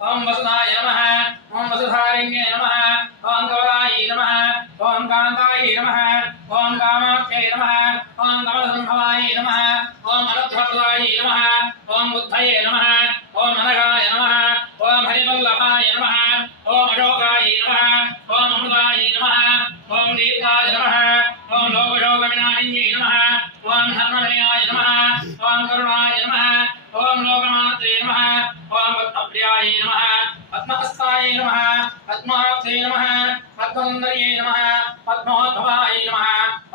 ओम वसुधाय नमः ओम वसुधारिण्ये नमः ओम गौरायै नमः ओम कान्तायै नमः ओम कामाख्यै नमः ओम कमलसंभवायै नमः ओम अनर्थप्रदायै नमः ओम बुद्धये नमः ओम अनघाय नमः ओम हरिवल्लभाय नमः ओम अशोकाय नमः ओम अमृताय नमः ओम दीर्घाय नमः ओम लोकशोकविनाशिन्ये नमः ओम धर्मनिलयाय नमः ओम करुणाय नमः ओम लोकमात्रे नमः ओम पद्मप्रियाय नमः पद्महस्ताय नमः पद्माक्षे नमः पद्मसुन्दर्ये नमः पद्मोद्भवाय नमः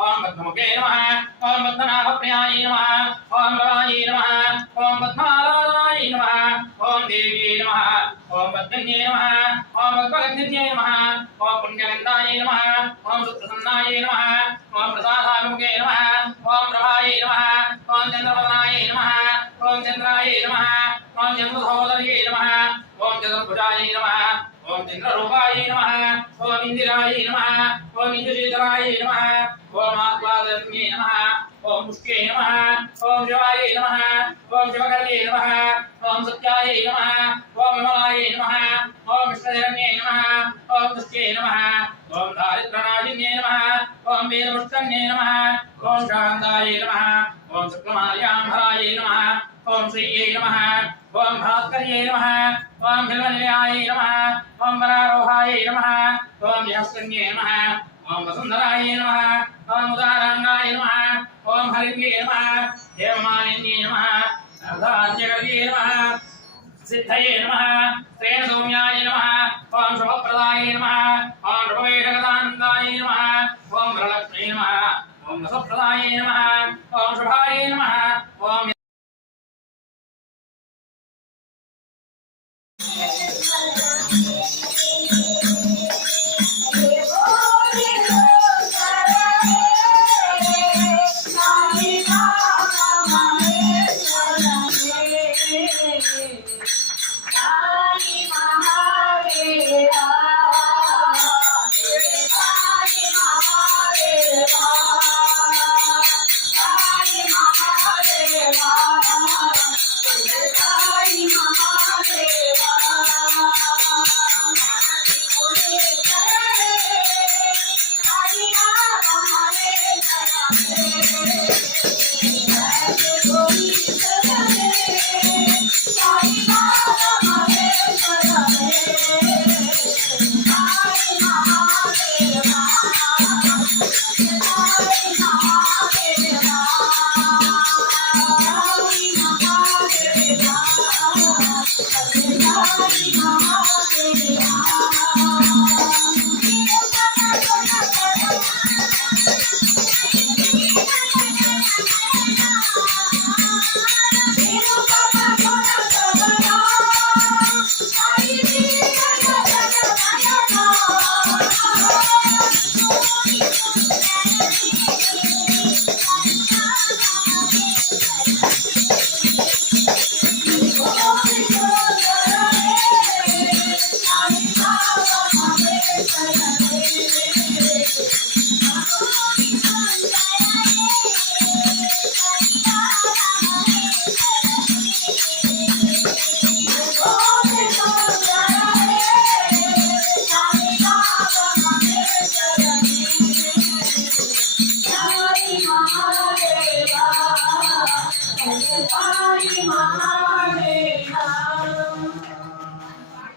ओम पद्ममुखे नमः ओम पद्मनाभप्रियाय नमः ओम रवाय नमः ओम पद्माराधाय नमः ओम देव्ये नमः ओम पद्मन्ये नमः ओम पद्मगन्धिन्ये नमः ओम पुण्यगन्धाय नमः ओम सुप्रसन्नाय नमः ओम प्रसादाभिमुखे नमः ओम प्रभाय नमः ओम चन्द्रवदनाय नमः ओम चन्द्राय नमः ओम चन्द्रसहोदर्ये नमः ओम चतुर्भुजाय नमः ओम चन्द्ररूपाय नमः ओम इंदिराय नमः ओम इंदुशीतलाय नमः ओम आत्मादन्ये नमः ओम पुष्टे नमः ओम शिवाय नमः ओम शिवकर्ये नमः ओम सत्याय नमः ओम विमलाय नमः ओम विष्णुधरण्ये नमः ओम तुष्टे नमः ओम दारिद्र्यनाशिन्ये नमः ओम वेदपुष्टन्ये नमः ओम शान्ताय नमः ओम शुक्लमाल्याम्भराय नमः ओम श्रीये नमः ओम भास्कर्ये नमः ओम बिल्वनिलयाय नमः ओम वरारोहाय नमः ओम यशस्कन्ये नमः ओम वसुन्धराय नमः ओम उदारांगाय नमः ओम हरिव्ये नमः हेममालिन्ये नमः अर्धान्त्यगर्ये नमः सिद्धये नमः श्रेणसौम्याय नमः ओम शुभप्रदाय नमः ओम शुभवेशगदानन्दाय नमः ओम वरलक्ष्मी नमः ओम रसप्रदाय नमः ओम शुभाय नमः ओम Hare நமः